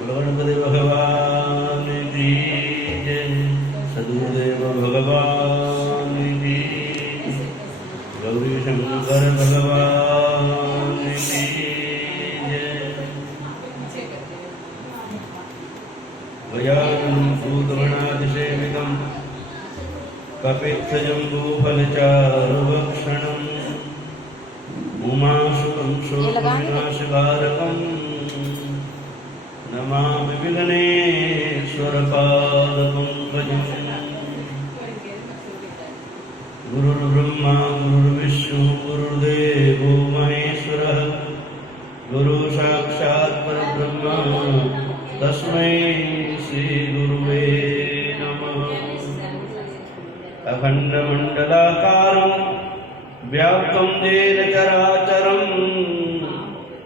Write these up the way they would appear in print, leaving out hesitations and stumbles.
गणपति भगवान की जय, सदगुरुदेव भगवान की, गौरी शंकर भगवान की जय। गजाननं भूतगणातिसेवितं कपित्थजम्बूफलचारुभक्षणम् उमासुतं शोकविनाशकारकं नमामि विघ्नेश्वरपादपङ्कजम्। गुरुर्ब्रह्मा गुरुर्विष्णुः गुरुर्देवो महेश्वरः, गुरुसाक्षात् परब्रह्म तस्मै श्रीगुरुवे नमः। अखण्डमण्डलाकारं व्याप्तं येन चराचरं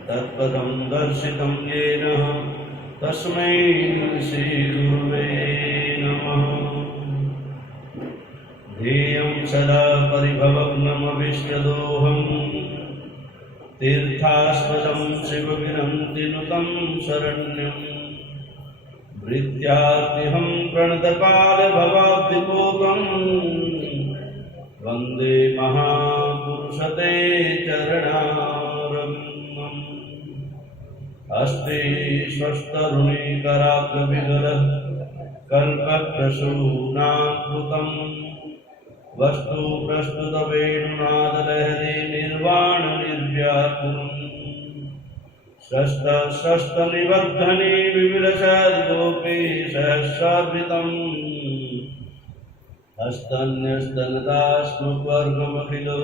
तत्पदं दर्शितं येन तस्मै श्रीगुरुवे नमः। ध्येयं सदा परिभवग्नमभीष्टदोहं तीर्थास्पदं शिवविनन्तिनुतं शरण्यम्। भृत्याद्यहं प्रणतपालभवाब्धिपूतं वन्दे महापुरुषते चरणारविन्दम्। हस्ते स्वस्तरुणीकराग्रविगलत् कल्पप्रसूनाकृतं वस्तु प्रस्तुतवेणुनादलहरी निर्वाणनिर्व्याकुलम्। स्रष्टनिबद्धने विविलसद्गोपी सहस्रावृतम्। हस्तन्यस्तनदास्मवर्गमखिलो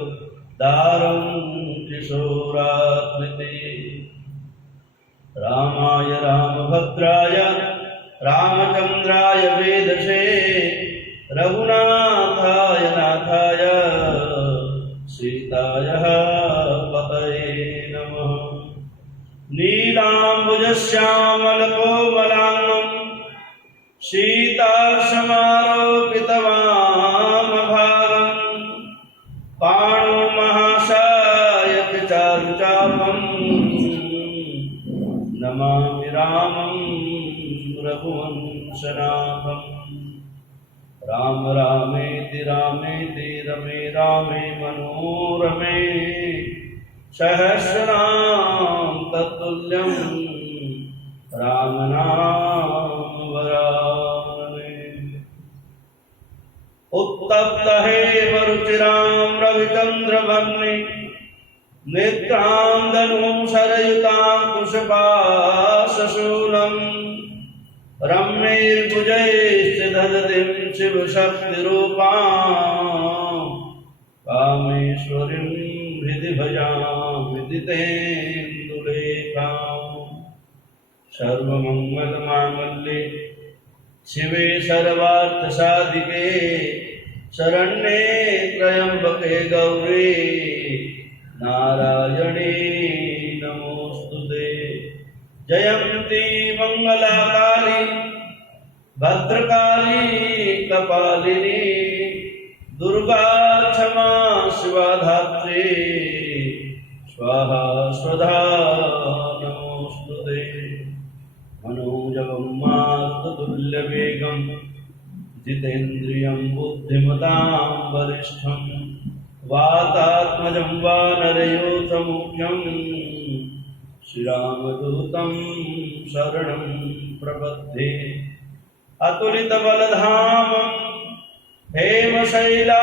दारं किशोराकृति। रामाय रामभद्राय रामचन्द्राय वेदसे, रघुनाथाय नाथाय सीताय पतये नमः। नीलाम्बुजश्यामलकोमलाङ्गं सीतासमारोपितवामभागं, पाणिमहासायकचारुचापं नमामि रामं रघुवंशनाथम्। राम रामेति रामेति रमे रामे मनोरमे, सहस्रनाम तत्तुल्यं राम नाम वरानने। उत्तप्त हेमरुचिरां रविचन्द्रवर्णे, नेत्रां धनुषरयुतां कुशपाशशूलं। रम्यैर्भुजैश्च दधतीं शिवशक्तिरूपां, कामेश्वरीं हृदि भजामि दितेन्दुलेखाम्। सर्वमङ्गलमाङ्गल्ये शिवे सर्वार्थसाधिके, शरण्ये त्र्यम्बके गौरी नारायणी नमोस्तुते। जयन्ती मङ्गलाकाली भद्रकाली कपालिनी, दुर्गा क्षमा शिवा धात्री स्वाहा स्वधा नमोस्तुते। मनोजवं मारुततुल्यवेगं, जितेन्द्रियं बुद्धिमतां वरिष्ठं। वातात्मजं वानरयूथमुख्यं, श्रीरामदूतं शरणं प्रपद्ये। अतुलितबलधामं हेमशैलावदेहं,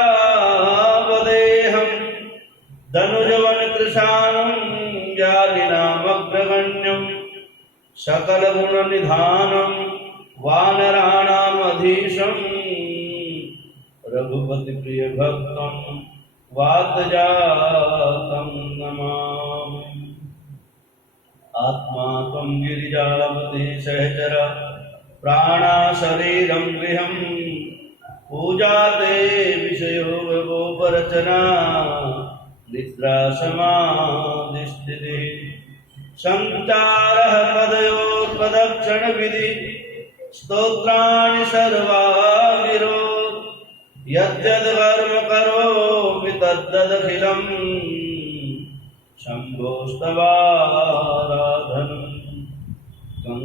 धनुजवनकृशानं जालिनामग्रगण्यं। सकलगुणनिधानं वानराणामधीशं, रघुपतिप्रियभक्तं वातजातं नमामि। आत्मा त्वं गिरिजापति सहचर, प्राणाशरीरं गृहं। पूजा ते विषयोगोपरचना, निद्रा समाधिस्थितिः। सञ्चारः पदयोर्पदक्षणविधि, स्तोत्राणि सर्वा गिरो। यद्यद् कर्म करोमि तद्दखिलं, शम्भोस्तवाराधनं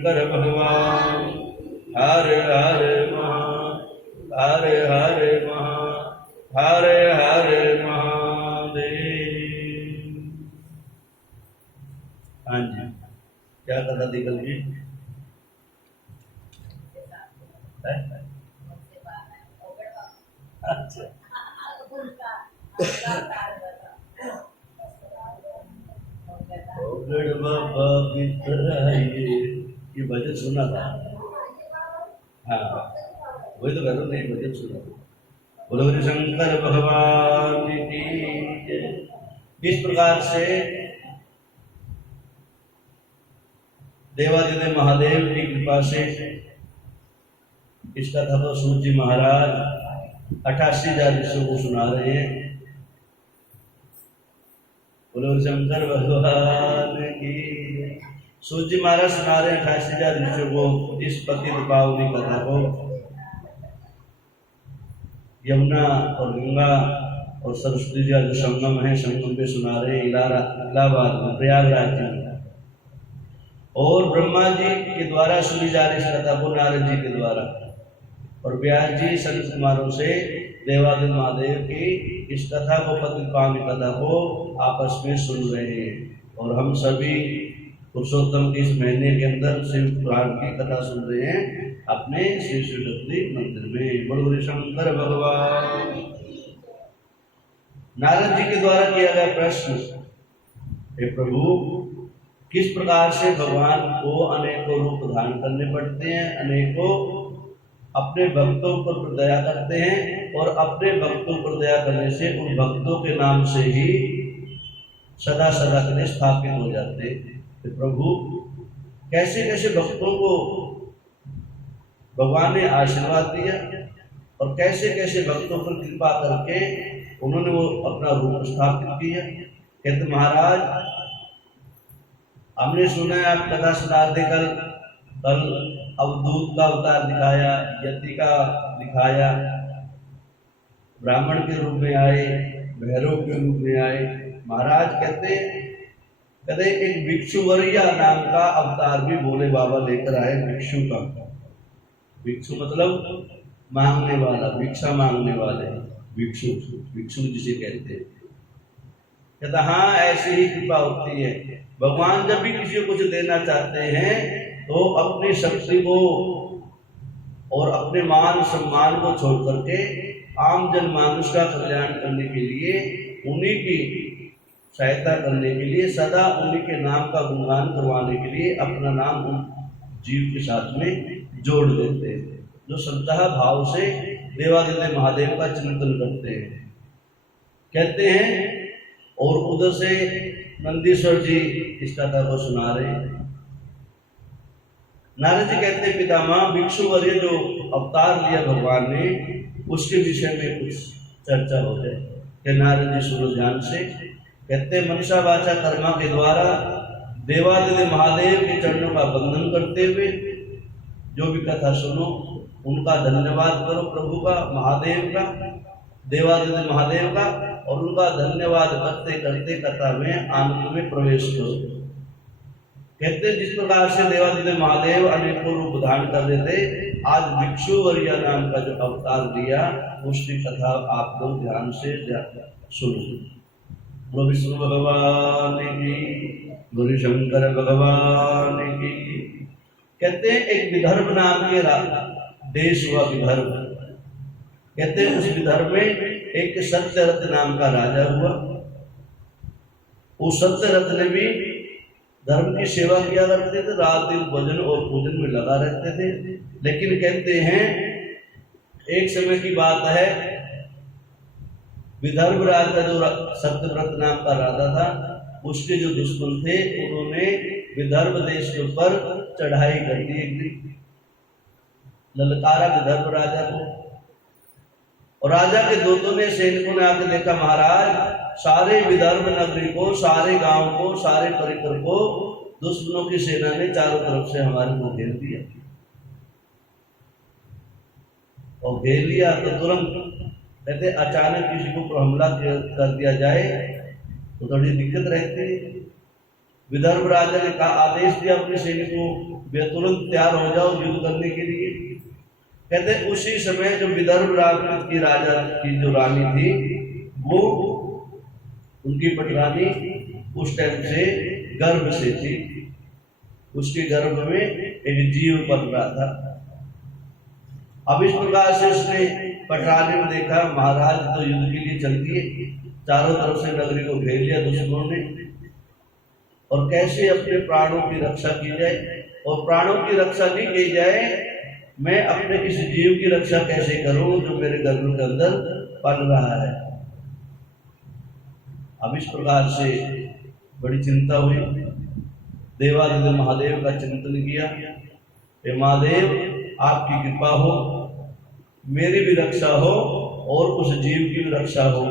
शंकर भगवान। हर हर महादेव, हर हर महादेव, हर हर महादेव। हाँ जी, क्या कथा थी कल की? अच्छा, बाबा ये भजन सुना था। हाँ, वही तो करो, नहीं भजन सुना। बोलो हरि शंकर भगवान की जय। इस प्रकार से देवादिदेव महादेव की कृपा से इस कथा को सूत जी महाराज 88,000 ऋषियों को सुना रहे हैं। बोलो शंकर भगवान की। सूत जी महाराज सुना रहे हैं 88,000 ऋषियों को इस पतित पावनी कथा को। यमुना और गंगा और सरस्वती जी जो संगम है, संगम पे सुना रहे हैं इलाहाबाद में, प्रयागराज में। और ब्रह्मा जी के द्वारा सुनी जा रही इस कथा को नारद जी के द्वारा, और व्यास जी संत कुमारों से देवादिदेव महादेव की इस कथा को, पतित पावनी कथा को आपस में सुन रहे हैं। और हम सभी पुरुषोत्तम के इस महीने के अंदर शिव पुराण की कथा सुन रहे हैं अपने श्री शिवशक्ति मंदिर में। बोलो शंकर भगवान। नारद जी के द्वारा किया गया प्रश्न, हे प्रभु, किस प्रकार से भगवान को अनेकों रूप धारण करने पड़ते हैं, अनेकों अपने भक्तों पर दया करते हैं, और अपने भक्तों पर दया करने से उन भक्तों के नाम से ही सदा सदा के लिए स्थापित हो जाते हैं। तो प्रभु, कैसे कैसे भक्तों को भगवान ने आशीर्वाद दिया, और कैसे कैसे भक्तों पर कृपा करके उन्होंने वो अपना रूप स्थापित किया। कहते महाराज, हमने सुना है आप कथा सुनाते कल अवधूत का अवतार दिखाया, यति का दिखाया, ब्राह्मण के रूप में आए, भैरव के रूप में आए। महाराज कहते एक भिक्षुवर्या नाम का अवतार भी भोले बाबा लेकर आए। भिक्षु का, भिक्षु मतलब मांगने वाला, भिक्षा मांगने वाले, भिक्षु, भिक्षु जिसे कहते हैं। कहता हाँ, ऐसी ही कृपा होती है। भगवान जब भी किसी को कुछ देना चाहते हैं तो अपनी शक्ति को और अपने मान सम्मान को छोड़ करके आम जनमानुष का कल्याण करने के लिए, उन्हीं की सहायता करने के लिए, सदा उन्हीं के नाम का गुणगान करवाने के लिए अपना नाम उन जीव के साथ में जोड़ देते हैं, जो श्रद्धा भाव से देवादिदेव महादेव का चिंतन करते हैं। कहते हैं, और उधर से नंदीश्वर जी इस कथा को सुना रहे हैं। नारद जी कहते हैं, पितामह, भिक्षुवर्य जो अवतार लिया भगवान ने, उसके विषय में कुछ चर्चा हो जाए। कि नारद जी सुनो ध्यान से। कहते हैं, मनसा वाचा कर्मा के द्वारा देवादिदेव महादेव के चरणों का बंधन करते हुए जो भी कथा सुनो, उनका धन्यवाद करो, प्रभु का, महादेव का, देवादिदेव महादेव का, और उनका धन्यवाद करते करते कथा में आनंद में प्रवेश करो। कहते हैं, जिस प्रकार से देवादिदेव महादेव अनेकों रूप धारण कर देते, आज भिक्षुवर्या नाम का जो अवतार दिया, उसकी कथा आप लोग ध्यान से सुनो। बोलो विष्णु भगवान की, गुरु शंकर भगवान की। कहते हैं, एक विदर्भ नाम के देश हुआ विदर्भ। कहते हैं, उस विदर्भ में एक सत्यरथ नाम का राजा हुआ। उस सत्यरथ ने भी धर्म की सेवा किया करते थे, रात दिन भजन और पूजन में लगा रहते थे। लेकिन कहते हैं, एक समय की बात है, विदर्भ राज का जो सत्यव्रत नाम का राजा था, उसके जो दुश्मन थे, उन्होंने विदर्भ देश के ऊपर चढ़ाई कर दी। एक दिन ललकारा विदर्भ राजा को, और राजा के दूतों ने, सैनिकों ने आकर देखा, महाराज, सारे विदर्भ नगरी को, सारे गांव को, सारे परिकर को दुश्मनों की सेना ने चारों तरफ से हमारे को घेर दिया। और घेर लिया तो तुरंत कहते, अचानक किसी को हमला कर दिया जाए तो थोड़ी दिक्कत रहती है। विदर्भ राजा ने कहा, आदेश दिया अपने सैनिकों, वे तुरंत तैयार हो जाओ युद्ध करने के लिए। कहते उसी समय जो विदर्भ की राजा की जो रानी थी, वो उनकी पटरानी उस टाइम से गर्भ से थी, उसके गर्भ में एक जीव पल रहा था। अब इस प्रकार से उसने पटरानी में देखा, महाराज तो युद्ध के लिए चल दिए, चारों तरफ से नगरी को घेर लिया दुश्मनों ने, और कैसे अपने प्राणों की रक्षा की जाए, और प्राणों की रक्षा नहीं की जाए, मैं अपने इस जीव की रक्षा कैसे करूं जो मेरे गर्भ के अंदर पल रहा है। अब इस प्रकार से बड़ी चिंता हुई, देवादिदेव महादेव का चिंतन किया, हे महादेव आपकी कृपा हो, मेरी भी रक्षा हो और उस जीव की भी रक्षा हो।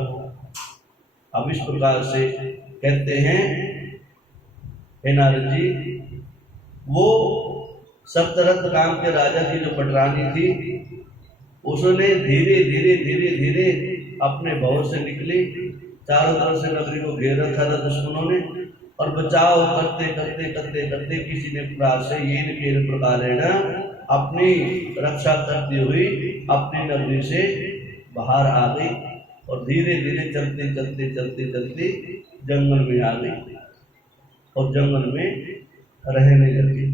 अब इस प्रकार से कहते हैं, हे नारद जी, वो सप्तरत्न नाम के राजा की जो पटरानी थी, उसने धीरे धीरे धीरे धीरे अपने भवन से निकली, चारों तरफ से नगरी को घेर रखा था दुश्मनों ने, और बचाव करते करते करते करते किसी ने प्रकार से ये प्रकार है ना अपनी रक्षा करती हुई अपनी नगरी से बाहर आ गई, और धीरे धीरे चलते चलते चलते चलते जंगल में आ गई और जंगल में रहने लगी।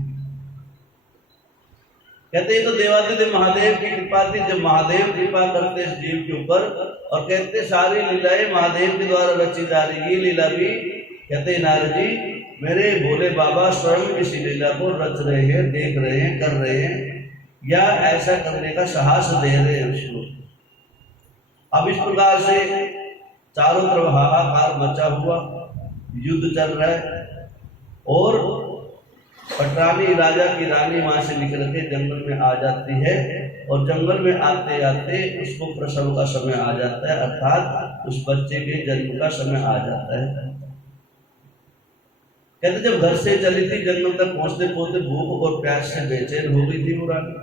कहते तो देवादिदेव महादेव की कृपा थी, जब महादेव कृपा करते इस जीव के ऊपर, और कहते सारी लीलाएं महादेव के द्वारा रची जा रही, ये लीला भी कहते नारद जी मेरे भोले बाबा स्वयं इस लीला को रच रहे हैं, देख रहे हैं, कर रहे हैं, या ऐसा करने का साहस दे रहे हैं उसको। अब इस प्रकार से चारों तरफ हाहाकार मचा हुआ, युद्ध चल रहा है, और पटरानी राजा की रानी वहां से निकल के जंगल में आ जाती है, और जंगल में आते आते उसको प्रसव का समय आ जाता है, अर्थात उस बच्चे के जन्म का समय आ जाता है। कहते जब घर से चली थी, जंगल तक पहुंचते पहुंचते भूख और प्यास से बेचैन हो गई थी वो रानी,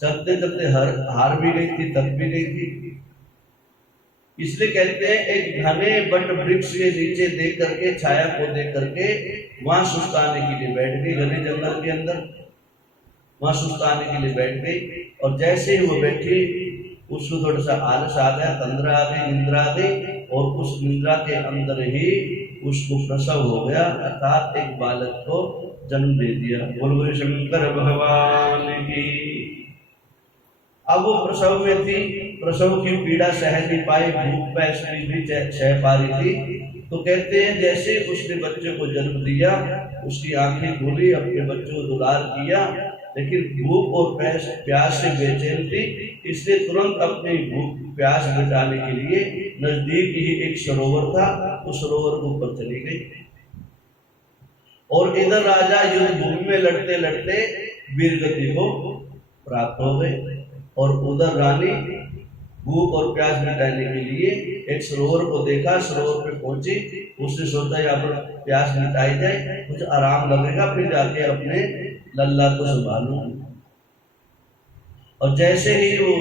चलते चलते हार भी गई थी, थक भी गई थी। इसलिए कहते हैं एक घने बट वृक्ष के नीचे देख करके, छाया को देख करके वहां सुस्ताने के लिए बैठ गई, घने जंगल के अंदर वहां सुस्ताने के लिए बैठ गई। और जैसे ही वो बैठी, उसको थोड़ा सा आलस आ गया, तंद्रा आ गई, निंद्रा आ गई, और उस निंद्रा के अंदर ही उसको प्रसव हो गया, अर्थात एक बालक को जन्म दे दिया। बोलो शंकर भगवान की। अब वो प्रसव में थी, प्रसव की पीड़ा सह नहीं पाई, भूख प्यास भी सह पा रही थी। तो कहते हैं जैसे उसने बच्चे को जन्म दिया, उसकी आंखें खुली, अपने बच्चे को दुलार किया, लेकिन भूख और प्यास से बेचैन थी, इसलिए तुरंत अपनी भूख प्यास मिटाने के लिए नजदीक ही एक सरोवर था, उस सरोवर के ऊपर चली गई। और इधर राजा युद्ध भूमि में लड़ते लड़ते वीरगति को प्राप्त हो गए, और उधर रानी भूख और प्यास मिटाने के लिए एक सरोवर को देखा, सरोवर पे पहुंची, उसने सोचा यहाँ पर प्यास मिटाई जाए, कुछ आराम लगेगा, फिर जाके अपने लल्ला को संभालूं। और जैसे ही वो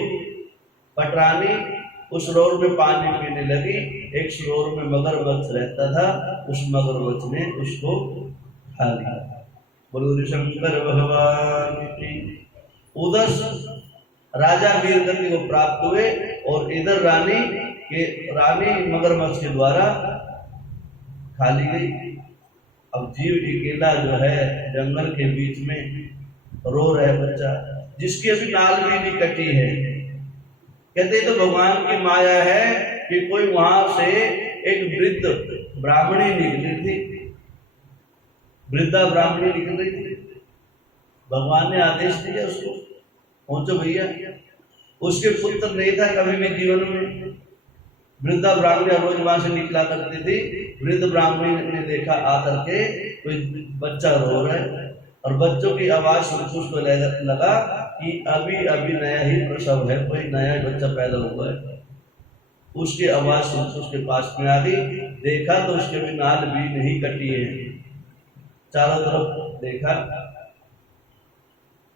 पटरानी उस सरोवर में पानी पीने लगी, एक सरोवर में मगरमच्छ रहता था, उस मगरमच्छ ने उसको खा लिया। बोलो शंकर भगवान की। उधर राजा वीरगति को प्राप्त हुए, और इधर रानी मगरमच्छ के द्वारा खा ली गई। अब जीव अकेला जो है जंगल के बीच में रो रहा है बच्चा, जिसकी अभी नाल भी नहीं कटी है। कहते तो भगवान की माया है कि कोई वहां से एक वृद्ध ब्राह्मणी निकली थी, वृद्धा ब्राह्मणी निकल रही थी, भगवान ने आदेश दिया उसको पहुंचो भैया। उसके पुत्र नहीं था कभी भी जीवन में, वृद्धा ब्राह्मणी रोज वहां से निकला करती थी। वृद्ध ब्राह्मणी ने देखा आकर के कोई बच्चा रो रहा है, और बच्चों की आवाज सुनकर उसको लगा कि अभी अभी नया ही प्रसव है, कोई नया बच्चा पैदा हुआ है। उसकी आवाज सुनकर उसके पास में आ गई, देखा तो उसके भी नाल भी नहीं कटी है। चारों तरफ देखा,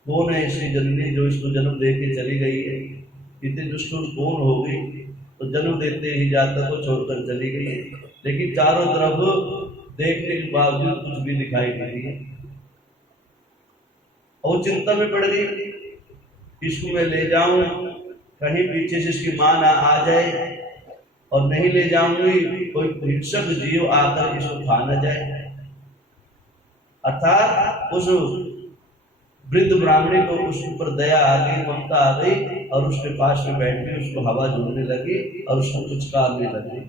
कौन है ऐसी जननी जो इसको जन्म दे के चली गई है, इतनी दुष्टुर कौन हो गई, तो जन्म देते ही जातक को छोड़कर चली गई है। लेकिन चारों तरफ देखने के बावजूद कुछ भी दिखाई नहीं दिया। और चिंता में पड़ गई, इसको मैं ले जाऊं, कहीं पीछे से इसकी मां ना आ जाए, और नहीं ले जाऊंगी कोई हिंसक जीव आकर इसको खा न जाए। अर्थात उस वृद्ध ब्राह्मणी को उस ऊपर दया आ गई, ममता आ गई, और उसके पास में बैठ के उसको हवा झूलने लगी और उसको कुछ काटने लगी।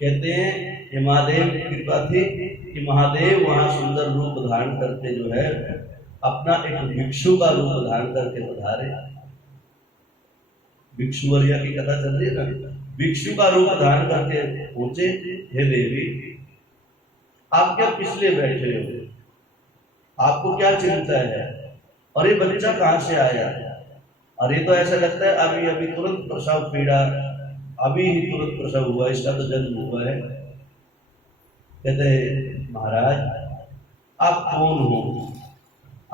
कहते हैं ये महादेव की कृपा थी कि महादेव वहां सुंदर रूप धारण करके जो है अपना एक भिक्षु का रूप धारण करके पधारे। भिक्षु वरिया की कथा चल रही है ना, भिक्षु का रूप धारण करके पहुंचे। हे देवी, आप क्या पिछले बैठे हो, आपको क्या चिंता है, और ये बच्चा कहां से आया? और ये तो ऐसा लगता है अभी अभी तुरंत प्रसव पीड़ा, अभी ही तुरंत प्रसव हुआ, इसका तो जन्म हुआ है। कहते हैं महाराज आप कौन हो?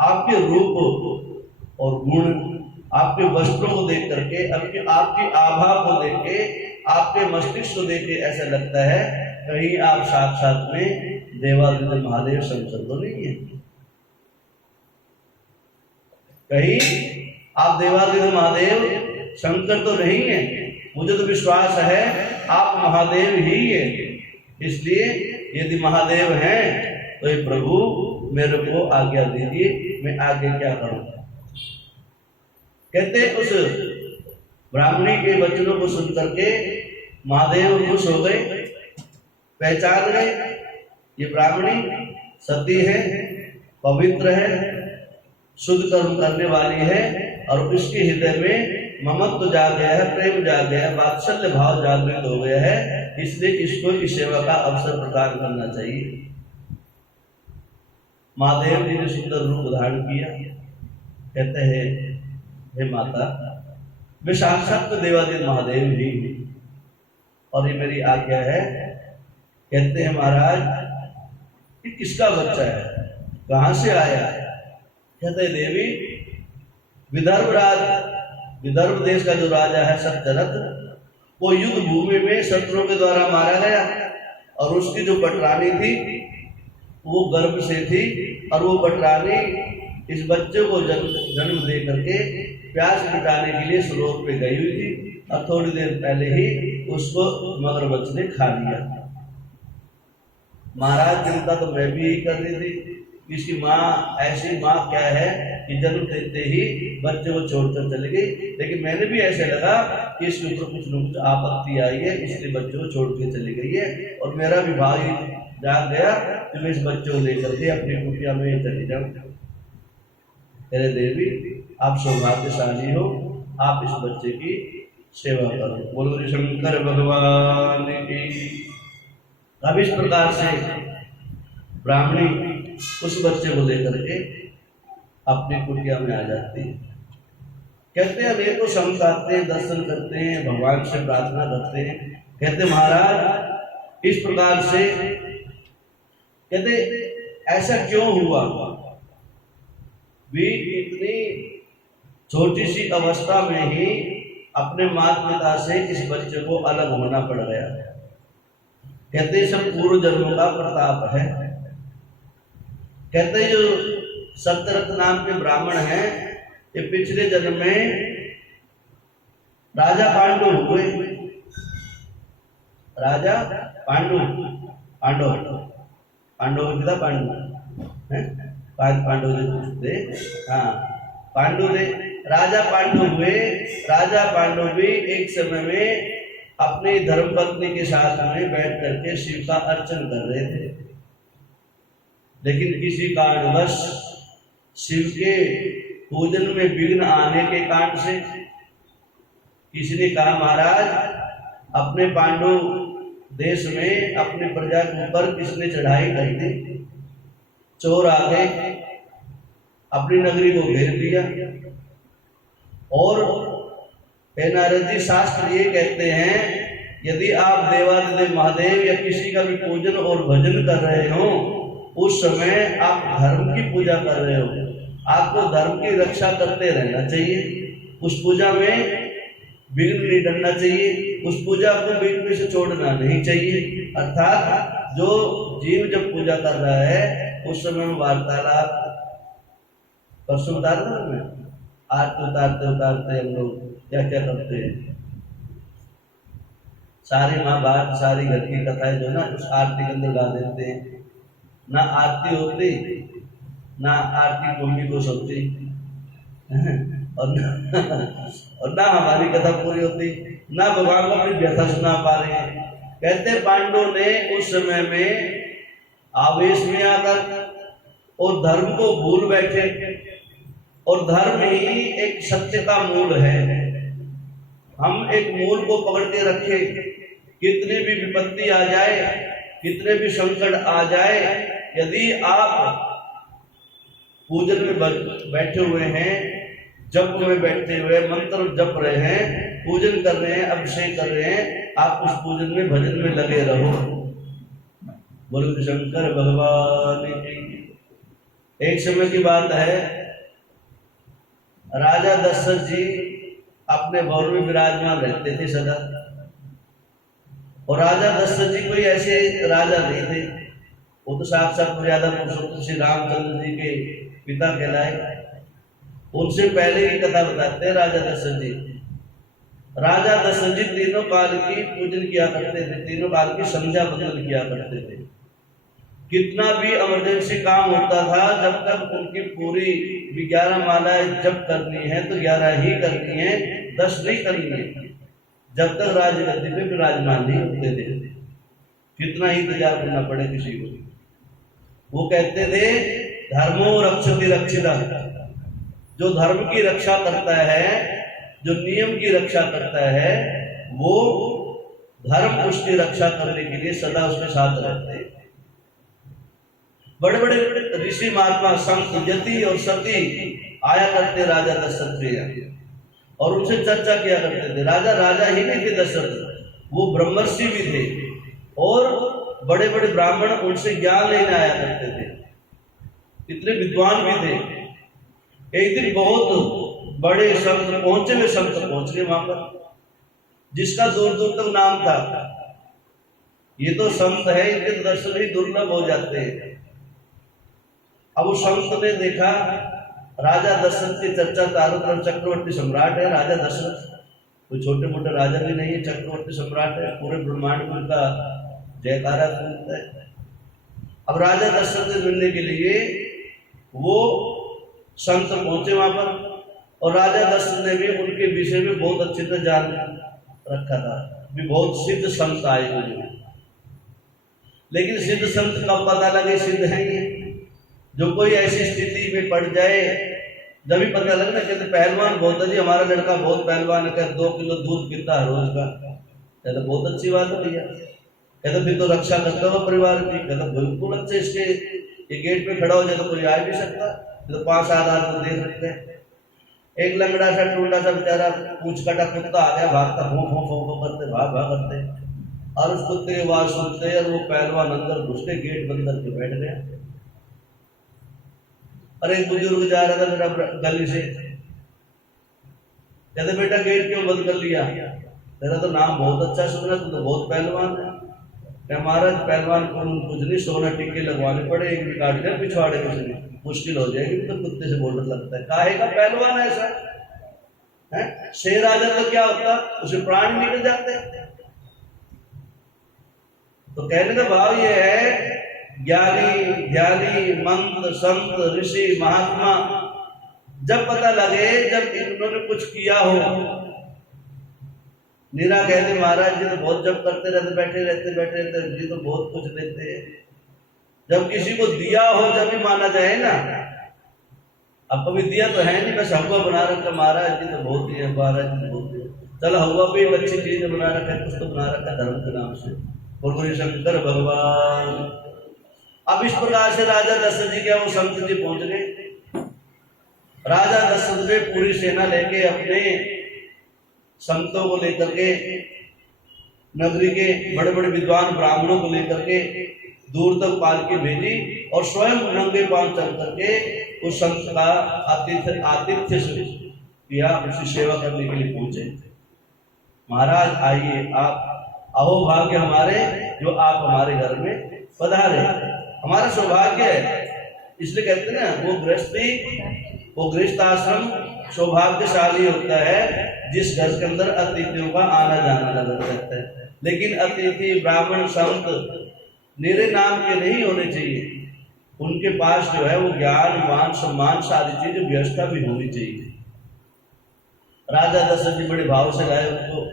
आपके रूप और गुण, आपके वस्त्रों को देख करके, आपकी आभा को देख के, आपके मस्तिष्क को देख के ऐसा लगता है कहीं आप साक्षात में देवादिदेव महादेव शंकर तो नहीं है, कहीं आप देवादिदेव महादेव शंकर तो नहीं है। मुझे तो विश्वास है आप महादेव ही है। इसलिए यदि महादेव हैं तो ये प्रभु मेरे को आज्ञा दीजिए, मैं आगे क्या करूंगा। कहते उस ब्राह्मणी के वचनों को सुन करके महादेव खुश हो गए, पहचान गए ये ब्राह्मणी सती है, पवित्र है, शुद्ध कर्म करने वाली है, और उसके हृदय में ममत्व जाग गया है, प्रेम जाग गया है, वात्सल्य भाव जागृत हो गया है। इसलिए इसको इस सेवा का अवसर प्रदान करना चाहिए। महादेव जी ने सुंदर रूप धारण किया। कहते हैं हे माता, मैं साक्षात तो देवादिदेव महादेव ही हूं और ये मेरी आज्ञा है। कहते हैं महाराज ये किसका बच्चा है, कहां से आया? कहते हैं देवी विदर्भ देश का जो राजा है सत्यरथ, वो युद्ध भूमि में शत्रुओं के द्वारा मारा गया, और उसकी जो पटरानी थी वो गर्भ से थी, और वो पटरानी इस बच्चे को जन्म दे करके प्यास मिटाने के लिए सरोवर पे गई हुई थी, और थोड़ी देर पहले ही उसको मगरमच्छ ने खा लिया। महाराज चिंता तो मैं भी यही कर रही थी, इसकी माँ ऐसी माँ क्या है कि जन्म देते ही बच्चे को छोड़कर चली गई। लेकिन मैंने भी ऐसे लगा कि इसके ऊपर कुछ न कुछ आपत्ति आई है, इसलिए बच्चे को छोड़ के चली गई है, और मेरा भी भाई जाग गया कि मैं इस बच्चे को लेकर के अपनी कुटिया में चली जाऊं। अरे देवी आप सौभाग्यशाली हो, आप इस बच्चे की सेवा करो। बोलो शंकर भगवान की। अब इस प्रकार से ब्राह्मणी उस बच्चे को लेकर के अपनी कुटिया में आ जाती है। कहते हैं मेरे को संत आते हैं, दर्शन करते हैं, भगवान से प्रार्थना करते हैं। कहते महाराज इस प्रकार से, कहते ऐसा क्यों हुआ? भी इतनी छोटी सी अवस्था में ही अपने माता पिता से इस बच्चे को अलग होना पड़ गया। कहते सब पूर्व जन्मों का प्रताप है। कहते जो सत्यरथ नाम के ब्राह्मण हैं, ये पिछले जन्म में राजा पांडु हुए। राजा पांडु, पांडव के पिता पांडु हैं, पांडु थे, हाँ पांडु थे, राजा पांडु हुए। राजा पांडु भी एक समय में अपनी धर्मपत्नी के साथ में बैठ करके शिव का अर्चन कर रहे थे, लेकिन किसी कारणवश शिव के पूजन में विघ्न आने के कारण से किसी ने कहा महाराज अपने पांडु देश में अपने प्रजा के ऊपर किसने चढ़ाई कर दी, चोर आ गए, अपनी नगरी को घेर लिया। और नारद जी शास्त्र ये कहते हैं यदि आप देवादिदेव महादेव या किसी का भी पूजन और भजन कर रहे हो, उस समय आप धर्म की पूजा कर रहे हो, आपको धर्म की रक्षा करते रहना चाहिए। उस पूजा में विघ्न नहीं डरना चाहिए, उस पूजा को बीच में से छोड़ना नहीं चाहिए। अर्थात जो जीव जब पूजा कर रहा है उस समय में वार्तालाप परसों उतार रहे हैं, आरती उतारते उतारते हम लोग क्या क्या करते हैं, सारी महाभारत सारी घर की कथाएं जो ना उस आरती के अंदर गा देते हैं। ना आरती होती, ना आरती मम्मी को सोती और ना हमारी कथा पूरी होती, ना भगवान को अपनी व्यथा सुना पा रहे हैं। कहते पांडवों ने उस समय में आवेश में आकर और धर्म को भूल बैठे, और धर्म ही एक सत्य का मूल है। हम एक मूल को पकड़ के रखे, कितनी भी विपत्ति आ जाए, कितने भी संकट आ जाए, यदि आप पूजन में बैठे हुए हैं, जप में बैठे हुए, मंत्र जप रहे हैं, पूजन कर रहे हैं, अभिषेक कर रहे हैं, आप उस पूजन में भजन में लगे रहो। बोलो शंकर भगवान की। एक समय की बात है, राजा दशरथ जी अपने भवन में विराजमान रहते थे सदा, और राजा दशरथ जी कोई ऐसे राजा नहीं थे, वो तो साक्षात मर्यादा पुरुषोत्तम श्री रामचंद्र जी के पिता कहलाए। उनसे पहले की कथा बताते हैं राजा दशरथ जी। राजा दशरथ जी तीनों काल की पूजन किया करते थे, तीनों काल की संध्या बंदन किया करते थे। कितना भी इमरजेंसी काम होता था, जब तक उनकी पूरी 11 मालाएं जब करनी है तो 11 ही करनी है, 10 नहीं करनी है, जब तक राजगद्दी पे विराजमान नहीं होते थे। कितना ही इंतजार करना पड़े किसी को। वो कहते थे धर्मो रक्षति रक्षिता, जो धर्म की रक्षा करता है, जो नियम की रक्षा करता है, वो धर्म उसकी रक्षा करने के लिए सदा उसके साथ रहते हैं। बड़े बड़े ऋषि महात्मा संत यति और सती आया करते राजा दशरथ के, और उनसे चर्चा किया करते थे। राजा ही नहीं थे दशरथ, वो ब्रह्मर्षि भी थे, और बड़े बड़े ब्राह्मण उनसे ज्ञान लेने आया करते थे, इतने विद्वान भी थे। एक दिन बहुत बड़े संत पहुंचे हुए संत पहुंच गए वहां पर, जिसका दूर दूर तक नाम था। ये तो संत है, इनके दर्शन ही दुर्लभ हो जाते हैं। अब उस संत ने देखा राजा दशरथ की चर्चा चारों तरफ, चक्रवर्ती सम्राट है राजा दशरथ, कोई छोटे मोटे राजा भी नहीं है, चक्रवर्ती सम्राट है, पूरे ब्रह्मांड में उनका जयकारा है। अब राजा दशरथ से मिलने के लिए वो संत पहुंचे वहां पर, और राजा दशरथ ने भी उनके विषय में बहुत अच्छे से जान रखा था, भी बहुत सिद्ध संत आए हुए। लेकिन सिद्ध संत कब पता लगे सिद्ध है ये, जो कोई ऐसी स्थिति में पड़ जाए, जब भी पता लगे ना। कहते पहलवान बहुत जी, हमारा लड़का बहुत पहलवान है, 2 किलो दूध पीता है रोज का। कहते बहुत अच्छी बात है भैया। कहते फिर तो रक्षा करता हो परिवार की। कहते बिल्कुल अच्छे, इसके गेट पे खड़ा हो जाए तो कोई आ नहीं सकता, तो 5-7 आदमी देख सकते हैं। एक लंगड़ा सा टूंडा सा बेचारा पूछ कटा कुत्ता आ गया, भागता भों भों भों करते भाग करते, और उस कुत्ते की आवाज सुनते और वो पहलवान अंदर घुस के गेट बंद करके बैठ गया। अरे एक बुजुर्ग जा रहा था मेरा गली से, कहते बेटा गेट क्यों बंद कर लिया? तेरा तो नाम बहुत अच्छा सुना, तू तो बहुत पहलवान है। महाराज पहलवान को कुछ नहीं, सोना टिक्के लगवाने पड़े, एक भी काट कर पिछवाड़े में मुश्किल हो जाएगी। तो कुत्ते से बोलने लगता है, काहे का पहलवान ऐसा है? शेर आ जाता तो क्या होता, उसे प्राण निकल जाते। तो कहने का भाव ये है, ज्ञानी ध्यानी मंत्र संत ऋषि महात्मा जब पता लगे, जब इन्होंने कुछ किया हो। नीरा कहते महाराज जी तो बहुत जब करते रहते, बैठे रहते जी तो बहुत कुछ देते हैं। जब किसी को दिया हो जब भी माना जाए ना। अब कभी दिया तो है नहीं, बस हवा बना रखा महाराज जी तो बहुत ही है, महाराज जी बहुत ही। चलो हवा भी एक अच्छी चीज बना रखा है, कुछ तो बना रखा धर्म के नाम से, बोलो शंकर भगवान। अब इस प्रकार से राजा दशरथ जी के वो संत जी पहुंच गए। राजा दशरथ ने पूरी सेना लेके अपने संतों को लेकर के, नगरी के बड़े बड़े विद्वान ब्राह्मणों को लेकर के दूर तक पालकी भेजी, और स्वयं नंगे पांव चल करके उस संत का आतिथ्य किया, उसकी सेवा करने के लिए पहुंचे। महाराज आइए, आप अहो भाग्य हमारे, जो आप हमारे घर में पधारे। हमारा सौभाग्य है, इसलिए कहते हैं ना वो गृहस्थ आश्रम सौभाग्यशाली होता है जिस घर के अंदर अतिथियों का आना जाना लगा रहता है। लेकिन अतिथि ब्राह्मण संत मेरे नाम के नहीं होने चाहिए, उनके पास जो है वो ज्ञान मान सम्मान सारी चीजें व्यवस्था भी होनी चाहिए। राजा दशरथ जी बड़े भाव से लाए, उनको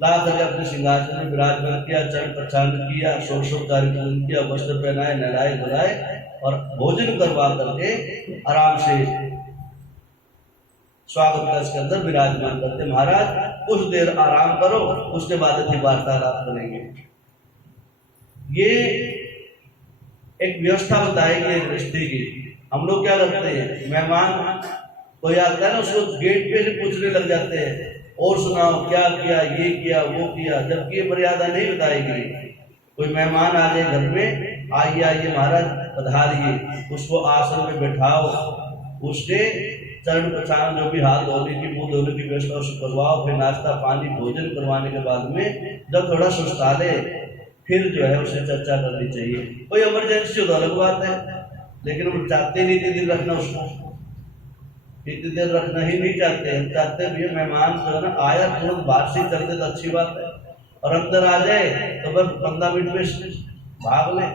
ला करके अपने सिंहासन में विराजमान किया, चरण प्रचार किया, षोडशोपचार पूजन किया, वस्त्र पहनाए, नहलाए धुलाए और भोजन करवा करके आराम से स्वागत कक्ष के अंदर विराजमान करते। महाराज कुछ देर आराम करो, उसके बाद अच्छी वार्तालाप करेंगे। ये एक व्यवस्था बताएगी गृहस्थी की। हम लोग क्या करते हैं, मेहमान कोई आता है ना, उसको गेट पे से पूछने लग जाते हैं और सुनाओ क्या किया, ये किया वो किया, जबकि ये मर्यादा नहीं बताएगी। कोई मेहमान आ जाए घर में, आइए आइए महाराज पधारिए, उसको आसन में बैठाओ, उसके चरण प्रचार जो भी हाथ धोने की मुंह धोने की व्यवस्था उसको करवाओ, फिर नाश्ता पानी भोजन करवाने के बाद में जब थोड़ा सुस्ता ले फिर जो है उसे चर्चा करनी चाहिए। कोई इमरजेंसी हो तो अलग बात है, लेकिन हम चाहते नहीं इतनी दिन रखना, उसको इतनी देर रखना ही नहीं चाहते। हम चाहते भी मेहमान जो है ना आया तुरंत बाहर से चलते तो अच्छी बात है, और अंदर आ जाए तो बस 15 मिनट में भाग ले।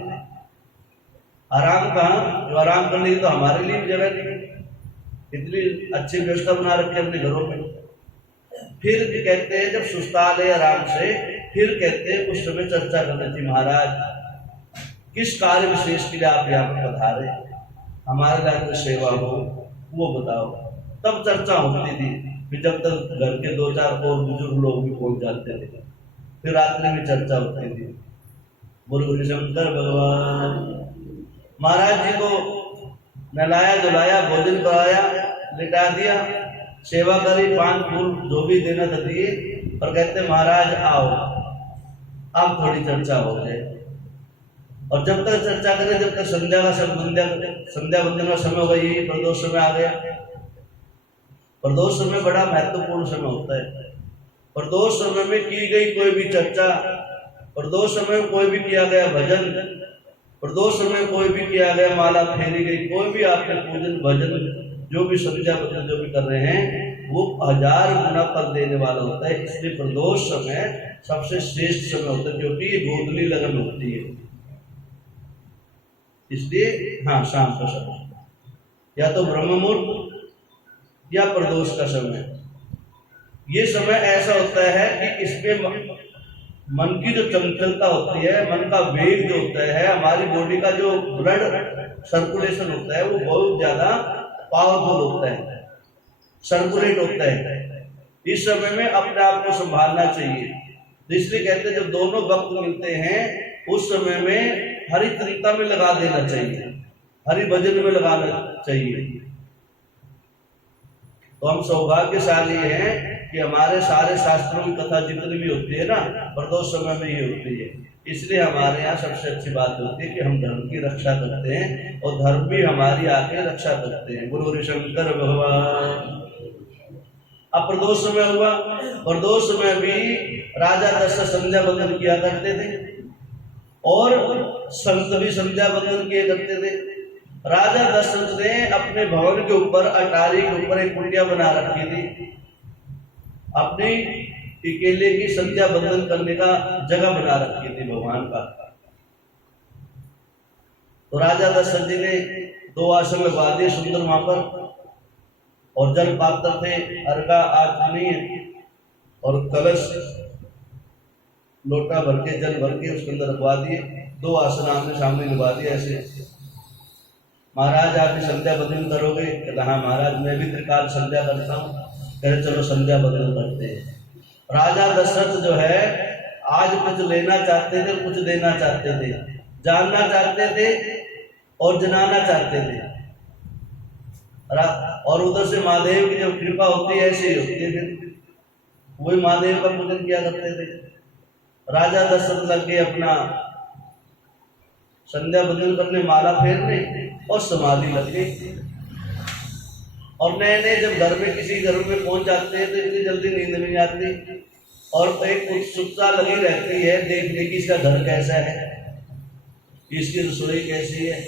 आराम कहाँ, जो आराम करने की तो हमारे लिए भी जगह नहीं, इतनी अच्छी व्यवस्था बना रखी है अपने घरों में। फिर कहते हैं जब सुस्ता ले आराम से, फिर कहते हैं उस समय चर्चा करनी थी। महाराज किस कार्य विशेष के लिए आप यहाँ पर पधारे, हमारे लिए कोई सेवा हो वो बताओ, तब चर्चा होती थी। फिर जब तक घर के 2-4 और बुजुर्ग लोग भी पहुंच जाते थे, फिर रात्रि में चर्चा होती थी। बोल शंकर भगवान। महाराज जी को नहलाया धुलाया, भोजन कराया, लिटा दिया, सेवा करी, पान फूल जो भी देना था दिए, और कहते महाराज आओ अब थोड़ी चर्चा हो जाए। और जब तक चर्चा करें जब तक संध्या वंदन का समय होगा, यही प्रदोष समय आ गया। प्रदोष समय बड़ा महत्वपूर्ण समय होता है। प्रदोष समय में की गई कोई भी चर्चा, प्रदोष समय में कोई भी किया गया भजन, प्रदोष समय कोई भी किया गया माला फेरी गई, कोई भी आपके पूजन भजन जो भी संध्या वंदन जो भी कर रहे हैं वो 1000 गुना फल देने वाला होता है। इसलिए प्रदोष समय सबसे श्रेष्ठ समय होता है, क्योंकि ये गोधूली लगन होती है। इसलिए हाँ, शाम का समय या तो ब्रह्म मुहूर्त या प्रदोष का समय, ये समय ऐसा होता है कि इसमें मन की जो चंचलता होती है, मन का वेग जो होता है, हमारी बॉडी का जो ब्लड सर्कुलेशन होता है वो बहुत ज्यादा पावरफुल होता है, सर्कुलेट होता है। इस समय में अपने आप को संभालना चाहिए। इसलिए कहते हैं जब दोनों वक्त मिलते हैं उस समय में हरि तरीका में लगा देना चाहिए, हरि भजन में लगाना चाहिए। तो हम सौभाग्यशाली हैं कि हमारे सारे शास्त्रों की कथा जितनी भी होती है ना प्रदोष समय में ही होती है। इसलिए हमारे यहाँ सबसे अच्छी बात होती है कि हम धर्म की रक्षा करते हैं और धर्म भी हमारी आके रक्षा करते हैं। गुरु शंकर भगवान। अब प्रदोष समय हुआ, प्रदोष समय भी राजा दशरथ संध्या वंदन किया करते थे और संत भी संध्या वंदन किया करते थे। राजा दशरथ ने अपने भवन के ऊपर अटारी के ऊपर एक कुटिया बना रखी थी, अपनी अकेले की संध्या वंदन करने का जगह बना रखी थी भगवान का। तो राजा दशरथ जी ने 2 आसन लगवा दिए सुंदर वहां पर, और जल पात्र थे, अर्घा आचमनीय और कलश लोटा भर के जल भर के उसके अंदर रखवा दिए। 2 आसन आमने सामने लगवा दिए ऐसे। महाराज आप भी संध्या वंदन करोगे? कहता हाँ महाराज मैं भी त्रिकाल संध्या करता हूँ। कहे चलो संध्या वंदन करते हैं। राजा दशरथ जो है आज कुछ लेना चाहते थे, कुछ देना चाहते थे, जानना चाहते थे और जनाना चाहते थे। और उधर से महादेव की जब कृपा होती है ऐसी ही होती है, फिर वही महादेव का पूजन किया करते थे। राजा दशरथ लग गए अपना संध्या वंदन करने, माला फेरने और समाधि लग गई। और नए नए जब घर में किसी घर में पहुंच जाते हैं तो इतनी जल्दी नींद नहीं आती, और एक उत्सुकता लगी रहती है देखने की इसका घर कैसा है, इसकी रसोई कैसी है,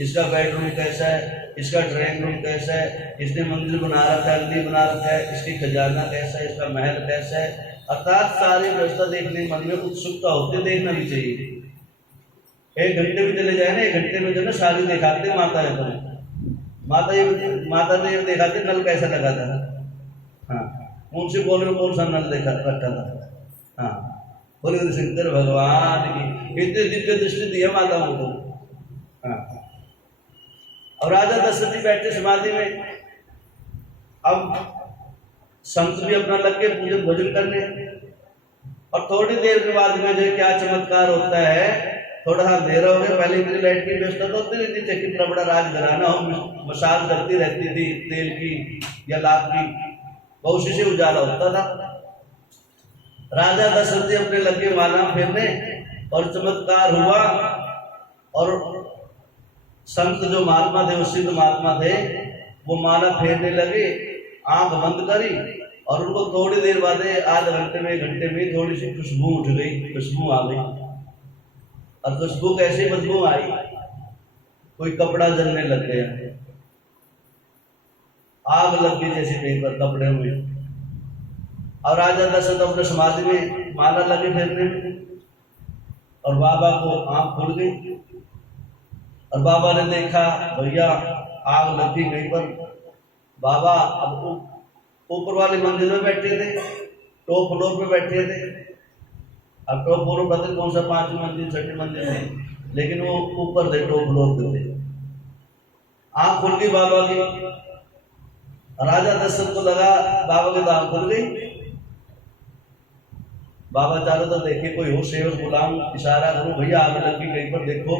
इसका बेडरूम कैसा है, इसका ड्राइंग रूम कैसा है, इसने मंदिर बना रखा है नहीं बना रखा है, इसकी खजाना कैसा है, इसका महल कैसा है। अर्थात सारी व्यवस्था देखने मन में उत्सुकता होती है, देखना भी चाहिए। 1 घंटे में चले जाए ना, 1 घंटे में जो ना सारी दिखाते माता है तो माता ने दिखाते नल कैसा लगा था, हाँ उनसे बोले कौन सा नल देखा रखा था, हाँ बोले शंकर भगवान की इतनी दिव्य दृष्टि दी है माताओं को। हाँ और राजा दशरथ जी बैठे समाधि में। अब संत भी अपना लग के पूजन भोजन करने, और थोड़ी देर के बाद में जो क्या चमत्कार होता है, थोड़ा सा अंधेरा हो गया। पहले इतनी लाइट की व्यवस्था तो होती रहती थी, कितना बड़ा राजघराना हो, मशाल जलती रहती थी तेल की या लाख की, बहुत से उजाला होता था। राजा दशरथ जी अपने लगे माला फेरने और चमत्कार हुआ, और संत जो महात्मा थे, वो सिद्ध महात्मा थे, वो माला फेरने लगे, आंख बंद करी, और उनको थोड़ी देर बाद आधे घंटे में 1 घंटे में थोड़ी सी खुशबू उठ गई, खुशबू आ गई। और खुशबू कैसी बदबू आई, कोई कपड़ा जलने लग गया, आग लग गई जैसे कहीं पर कपड़े में। और राजा दशरथ अपने समाधि में माला लगे फेरने में, और बाबा को आंख खुल गई, और बाबा ने देखा भैया आग लगी कहीं पर। बाबा अब ऊपर वाले मंदिर में बैठे थे, टॉप फ्लोर पे बैठे थे। अब टॉप फ्लोर पता नहीं कौन सा 5वीं मंजिल 6वीं मंजिल थे, लेकिन वो ऊपर थे, टॉप फ्लोर पे थे। आंख खुल गई बाबा की। राजा दशरथ को लगा बाबा की आंख खुल गई। बाबा चारों तरफ देखे, कोई हो सेवक बुलाऊं, इशारा करूं भैया आग लगी कहीं पर, देखो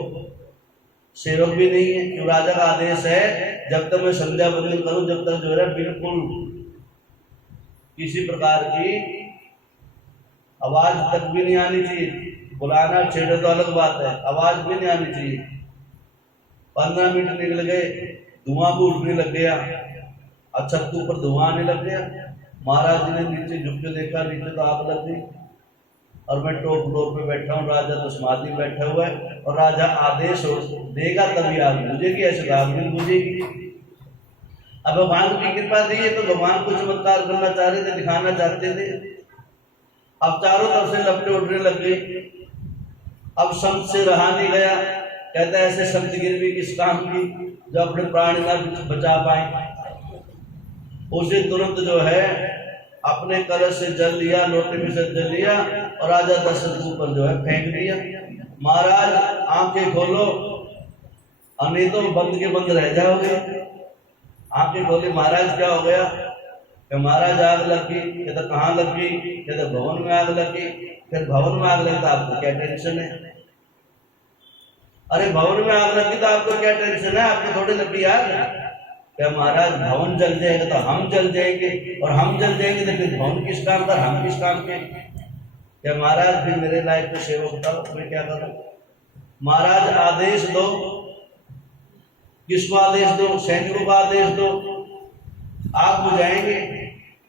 सेवक भी नहीं है। क्यों राजा का आदेश है जब तक मैं संध्या बंदन करूं, जब तक जो है बिल्कुल किसी प्रकार की आवाज तक भी नहीं आनी चाहिए। बुलाना छेड़े तो अलग बात है, आवाज भी नहीं आनी चाहिए। 15 मिनट निकल गए, धुआं भी उठने लग गया, छत के ऊपर धुआं आने लग गया। महाराज जी ने नीचे झुक के देखा, नीचे तो आग लग गई, और मैं टॉप फ्लोर पे बैठा हूँ, राजा तो समाधि में बैठा हुआ है, और राजा आदेश देगा तभी आग बुझेगी, ऐसे आग नहीं बुझेगी। अब भगवान की कृपा दी है तो भगवान को चमत्कार करना चाह रहे थे, दिखाना चाहते थे। अब चारों तरफ से लपटें उड़ने लग गई। अब संत से रहा नहीं गया, कहता है ऐसे संत गिरवी किस काम की जो अपने प्राण ना बचा पाए। उसे तुरंत जो है अपने कलश से जल लिया, लोटे में से जल लिया, और राजा दशरथ के ऊपर जो है फेंक दिया। महाराज आंखें खोलो, नहीं तो बंद के बंद रह जाओगे। आंखें खोली, महाराज क्या हो गया? कि महाराज आग लगी। कहता कहाँ लगी? कहता भवन में आग लगी। फिर भवन में आग लगी तो आपको क्या टेंशन है? अरे भवन में आग लगी तो आपको क्या टेंशन है? आपको थोड़ी लगी आग। क्या महाराज भवन जल जाएगा तो हम जल जाएंगे, और हम जल जाएंगे तो फिर भवन किस काम का, हम किस काम के? क्या महाराज भी मेरे लायक तो सेवक बताओ, मैं क्या करूं? महाराज आदेश दो। किसको आदेश दो? सैनिकों को आदेश दो, आग बुझाएंगे।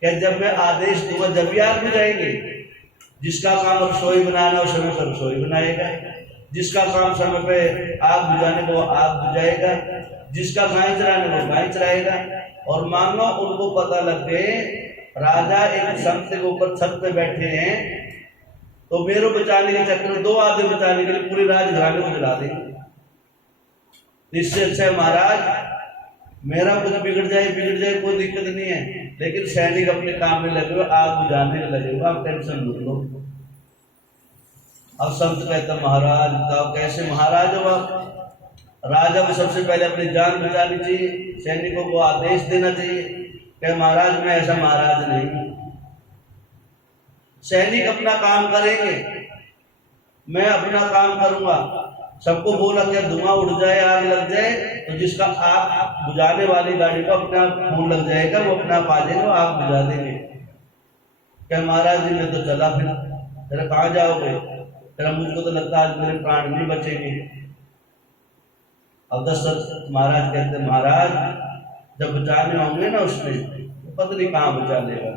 क्या जब मैं आदेश दूंगा जब भी आग बुझाएंगे? जिसका काम रसोई बनाना उस समय पर रसोई बनाएगा, जिसका काम समय पे आग बुझाने को आग बुझाएगा, जिसका गाय चराने को गाय चराएगा। और मान लो उनको पता लग गए राजा एक संत के ऊपर छत पे बैठे हैं, तो मेरे बचाने के चक्कर में 2 आदमी बचाने के लिए पूरी राजघराने को जला देंगे। इससे अच्छा है महाराज मेरा कुछ बिगड़ जाए कोई दिक्कत नहीं है, लेकिन सैनिक अपने काम में लगे हुए, आग बुझाने में लगे हुए, आप टेंशन मत लो। अब संत कहता महाराज बताओ कैसे महाराज हो आप? राजा को सबसे पहले अपनी जान बचानी चाहिए, सैनिकों को आदेश देना चाहिए। क्या महाराज मैं ऐसा महाराज नहीं, सैनिक अपना काम करेंगे, मैं अपना काम करूंगा। सबको बोला क्या धुआं उड़ जाए, आग लग जाए, तो जिसका आग बुझाने वाली गाड़ी को अपना खून लग जाएगा, वो अपना आ जाएगा, आग बुझा देंगे। क्या महाराज जी मैं तो चला, फिर तेरा कहाँ जाओगे? तेरा मुझको तो लगता आज मेरे प्राण नहीं बचेंगे। अब दशरथ महाराज कहते महाराज जब बचाने होंगे ना उसमें, पता नहीं कहाँ बचा लेगा,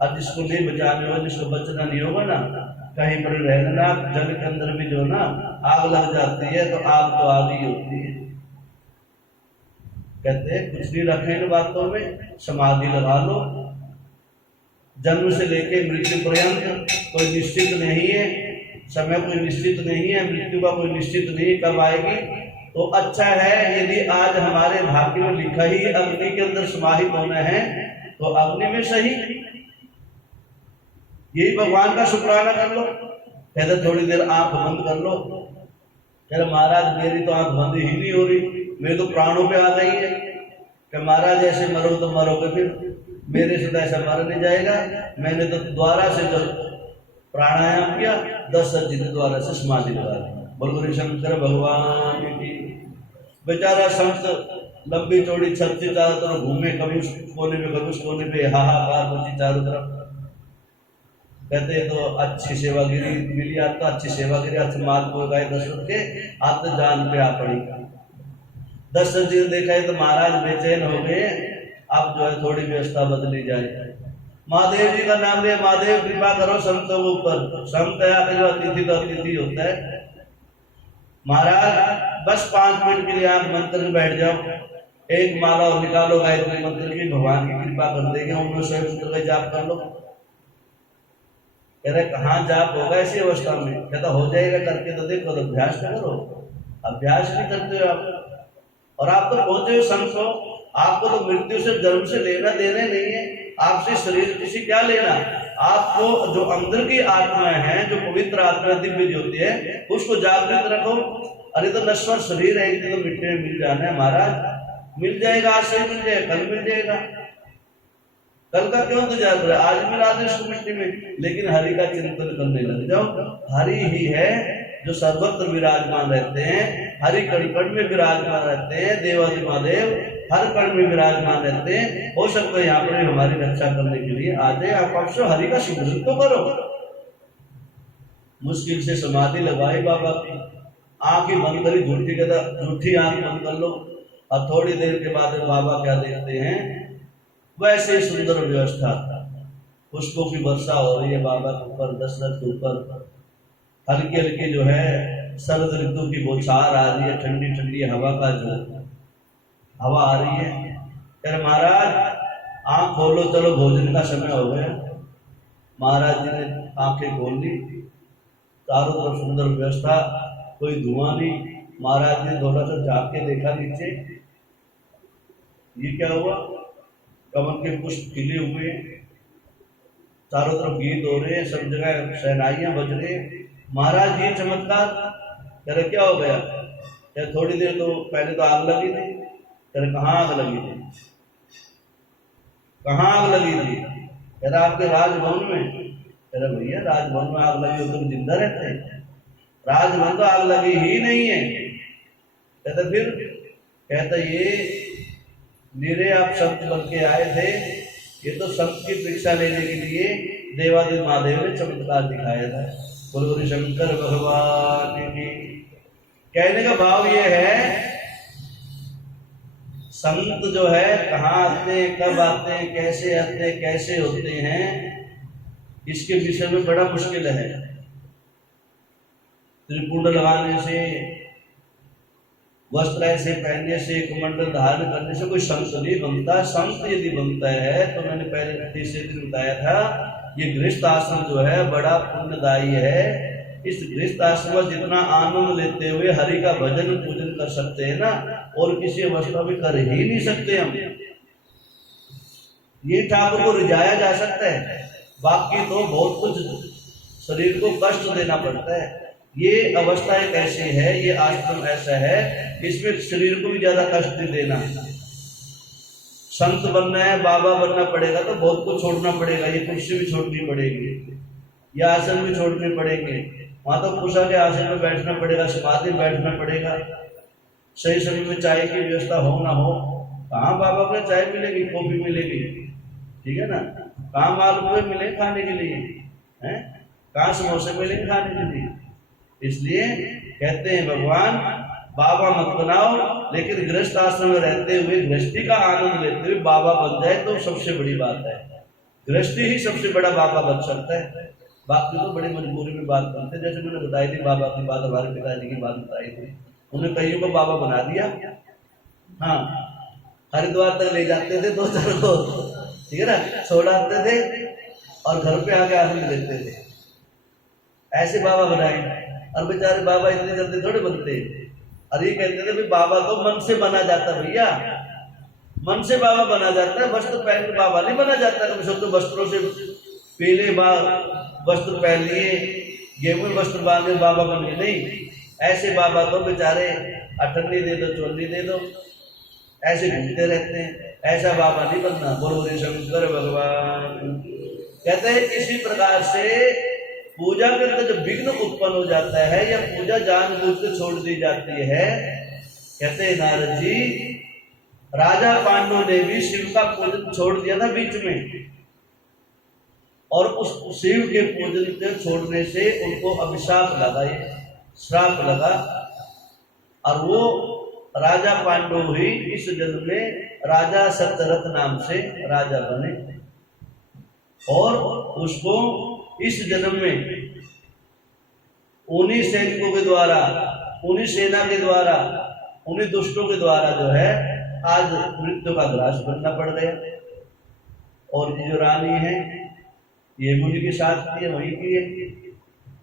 अब जिसको नहीं बचाने हो, जिसको बचना नहीं होगा ना, कहीं पर रहना ना, जल के अंदर भी जो ना आग लग जाती है, तो आग तो आग ही होती है। कहते हैं कुछ नहीं रखे इन बातों में, समाधि लगा लो। जन्म से लेके मृत्यु पर्यंत कोई निश्चित नहीं है, समय कोई निश्चित नहीं है, मृत्यु का कोई निश्चित नहीं कब आएगी। तो अच्छा है यदि आज हमारे भाग्य में लिखा ही अग्नि के अंदर समाहित होना है, तो अग्नि में सही, यही भगवान का शुक्राना कर लो। कहते थोड़ी देर आंख बंद कर लो। कहते महाराज मेरी तो आंख बंद ही नहीं हो रही, मेरे तो प्राणों पे आ गई है। कि महाराज ऐसे मरो तो मरोगे, फिर मेरे से तो ऐसा मर नहीं जाएगा। मैंने तो द्वारा से जब प्राणायाम किया, 10 सज्जित द्वारा से समाधि लगा दी। बोलो शंकर भगवान की। बेचारा संत लंबी चौड़ी छत से चारों तरफ घूमे, कभी उस कोने में कभी उस कोने पे, हाहाकार मची चारों तरफ। कहते तो अच्छी सेवागिरी मिली, आज तो अच्छी सेवागिरी, आज माल को गए दशरथ के, आज तो जान पे आ पड़ी। दशरथ जी ने देखा है तो महाराज बेचैन हो गए, अब जो है थोड़ी व्यवस्था बदली जाए। महादेव जी का नाम ले, महादेव कृपा करो संतों के ऊपर। संत अतिथि तो अतिथि होता है। महाराज बस 5 मिनट के लिए आप मंत्र में बैठ जाओ, एक माला और निकालो गायत्री मंत्र की, भगवान की कृपा कर देंगे। उनमें स्वयं मंत्र का जाप कर लो। कह रहे कहाँ जाप होगा ऐसी अवस्था में? कहता हो जाएगा, करके तो देखो, तो अभ्यास करो। अभ्यास नहीं करते हो आप, और आप तो पहुंचे हो संत हो। आपको तो मृत्यु से जन्म से लेना देने नहीं है, आपसे शरीर किसी क्या लेना। आपको जो अंदर की आत्मा है, जो पवित्र आत्मा दिव्य ज्योति है, उसको जागृत रखो। अरे तो नश्वर शरीर है, एक दिन तो मिट्टी में मिल जाना है महाराज। मिल जाएगा, आज से मिल जाएगा, कल मिल जाएगा। कल का क्यों इंतजार कर, आज मिला दे इसको मिट्टी में। लेकिन हरि का चिंतन करने लग जाओ। हरि ही है जो सर्वत्र विराजमान रहते हैं। हरि कण कण में विराजमान रहते हैं। देवादि महादेव हर कण में विराजमान रहते हैं। हो सकता है यहाँ पर हमारी रक्षा करने के लिए आ जाए। आप अवश्य हरि का सिमरन तो करो। मुश्किल से समाधि लगाई बाबा की, आंख ही बंद करी, झूठी आंख बंद कर लो। और थोड़ी देर के बाद बाबा क्या देखते हैं, वैसे सुंदर व्यवस्था, पुष्पों की वर्षा हो रही है बाबा के ऊपर, दशरथ के ऊपर। हल्की हल्की जो है शरद ऋतु की बौछार आ रही है, ठंडी ठंडी हवा का जो हवा आ रही है। फिर महाराज आंख खोलो, चलो भोजन का समय हो गया। महाराज जी ने आंखें खोल ली, चारों तरफ सुंदर व्यवस्था, कोई धुआं नहीं। महाराज ने थोड़ा सा झाँक के देखा नीचे, ये क्या हुआ? कमल के पुष्प खिले हुए, चारों तरफ गीत हो रहे हैं, सब जगह शहनाइयां बज रही हैं। महाराज ये चमत्कार, तेरे क्या हो गया? क्या थोड़ी देर तो पहले तो आग लगी थी। तेरे कहाँ आग लगी थी? कहाँ आग लगी थी? तेरा आपके राजभवन में। तेरा भैया राजभवन में आग लगी हो तुम जिंदा रहते? राजभवन तो आग लगी ही नहीं है। कहता फिर, कहता ये मेरे आप संत बन के आए थे, ये तो संत की परीक्षा लेने के लिए देवादिदेव महादेव ने चमत्कार दिखाया था। बोलो शंकर भगवान की। कहने का भाव ये है, संत जो है कहाँ आते, कब आते, कैसे आते, कैसे होते हैं, इसके विषय में बड़ा मुश्किल है। त्रिपुंड लगाने से, वस्त्र ऐसे पहनने से, कुमंडल धारण करने से कोई संत नहीं बनता। संत यदि बनता है तो मैंने पहले तीसरे दिन बताया था, ये गृहस्थ आश्रम जो है बड़ा पुण्यदायी है। इस गृहस्थ आश्रम में जितना आनंद लेते हुए हरि का भजन पूजन कर सकते हैं ना, और किसी अवस्था में कर ही नहीं सकते हम। ये ठाकुर को रिझाया जा सकता है, बाकी तो बहुत कुछ शरीर को कष्ट देना पड़ता है। ये अवस्था एक ऐसी है, ये आश्रम ऐसा है, इसमें शरीर को भी ज्यादा कष्ट नहीं देना। संत बनना है, बाबा बनना पड़ेगा तो बहुत कुछ छोड़ना पड़ेगा। ये कुर्सी भी छोड़नी पड़ेगी, ये आसन भी छोड़ने पड़ेंगे। वहां तो पूछा के आसन में बैठना पड़ेगा, समाधि में बैठना पड़ेगा। सही समय में चाय की व्यवस्था हो ना हो, कहाँ बाबा को चाय मिलेगी, कॉफी मिलेगी, ठीक है ना? कहाँ मालपुए मिले खाने के लिए, हैं? कहाँ समोसे मिलेंगे खाने के लिए? इसलिए कहते हैं भगवान बाबा मत बनाओ, लेकिन गृहस्थ आश्रम में रहते हुए गृहस्थी का आनंद लेते हुए बाबा बन जाए तो सबसे बड़ी बात है। गृहस्थी ही सबसे बड़ा बाबा बन सकता है। बाकी तो बड़ी मजबूरी में बात करते, जैसे मैंने बताई थी बाबा की बात, हमारे पिताजी की बात बताई थी, उन्हें कईयों को बाबा बना दिया। हाँ, हरिद्वार तक ले जाते थे 2-4 को, ठीक है ना, छोड़ाते थे और घर पे आके आसन देते थे, ऐसे बाबा बनाए। और बेचारे बाबा इतने जल्दी थोड़े बनते। और ये कहते थे भाई बाबा तो मन से बना जाता, भैया मन से बाबा बना जाता है, वस्त्र पहन के बाबा नहीं बना जाता। कभी सब तो वस्त्रों से पीले वस्त्र पहन लिए, गेहूं वस्त्र बांधे बाबा बन गए, नहीं। ऐसे बाबा तो बेचारे अठन्नी दे दो, चोली दे दो, ऐसे घूमते रहते हैं। ऐसा बाबा नहीं बनना। बोलो हरि शंकर भगवान। कहते हैं इसी प्रकार से पूजा के अंदर जब विघ्न उत्पन्न हो जाता है या पूजा जानबूझ के छोड़ दी जाती है, कहते हैं नारद जी, राजा पांडु ने भी शिव का पूजन छोड़ दिया था बीच में, और उस शिव के पूजन के छोड़ने से उनको अभिशाप लगा, श्राप लगा। और वो राजा पांडु ही इस जन्म में राजा सत्यरथ नाम से राजा बने, और उसको इस जन्म में उन्हीं सैनिकों के द्वारा, उन्हीं सेना के द्वारा, उन्हीं दुष्टों के द्वारा जो है आज मृत्यु का ग्रास बनना पड़ गया। और ये जो रानी है ये मुनि के साथ की है, वहीं की है,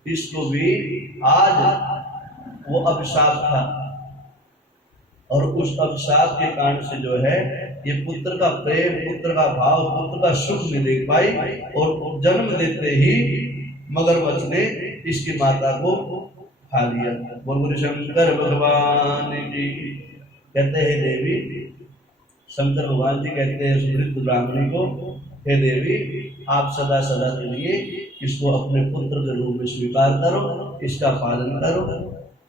इसको भी आज वो अभिशाप था, और उस अभिशाप के कारण से जो है ये पुत्र का प्रेम, पुत्र का भाव, पुत्र का सुख नहीं देख पाई, और जन्म देते ही मगरमच्छ ने इसकी माता को खा लिया। बोलो शंकर भगवान की। कहते हैं देवी, शंकर भगवान जी कहते हैं सुवृद्ध ब्राह्मणी को, हे देवी आप सदा सदा के लिए इसको अपने पुत्र के रूप में स्वीकार करो, इसका पालन करो,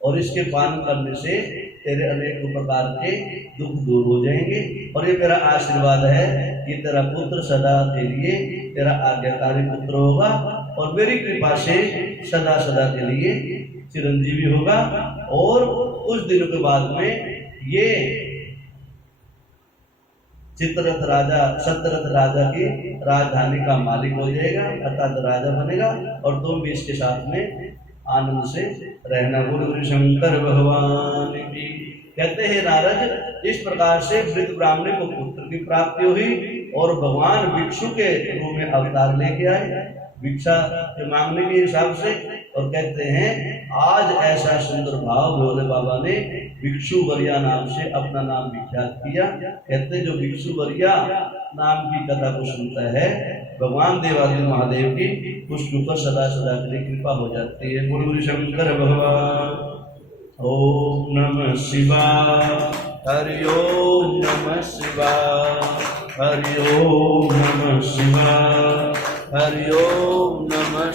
और इसके पालन करने से तेरे अनेक प्रकार के दुख दूर हो जाएंगे। और ये मेरा आशीर्वाद है कि तेरा पुत्र सदा के लिए तेरा आज्ञाकारी पुत्र होगा, और मेरी कृपा से सदा सदा के लिए चिरंजीवी होगा। और कुछ दिनों के बाद में ये चित्ररथ राजा, सत्यरथ राजा की राजधानी का मालिक हो जाएगा, अर्थात राजा बनेगा, और तुम भी इसके साथ में आनंद से रहना। गुरु शंकर भगवान की। कहते हैं नारद, इस प्रकार से वृद्ध ब्राह्मणी को पुत्र की प्राप्ति हुई, और भगवान भिक्षु के रूप में अवतार लेके आए भिक्षा के मांगने के हिसाब से। और कहते हैं आज ऐसा सुंदर भाव भोले बाबा ने भिक्षु वरिया नाम से अपना नाम विख्यात किया। कहते हैं जो भिक्षु वरिया नाम की कथा को सुनता है, भगवान देवादिदेव महादेव की उसके ऊपर सदा सदा के लिए कृपा हो जाती है। गुरु शंकर भगवान। ओम नमः शिवाय, हरि ओम नमः शिवाय, हरि ओम नमः शिवाय, हरि ओम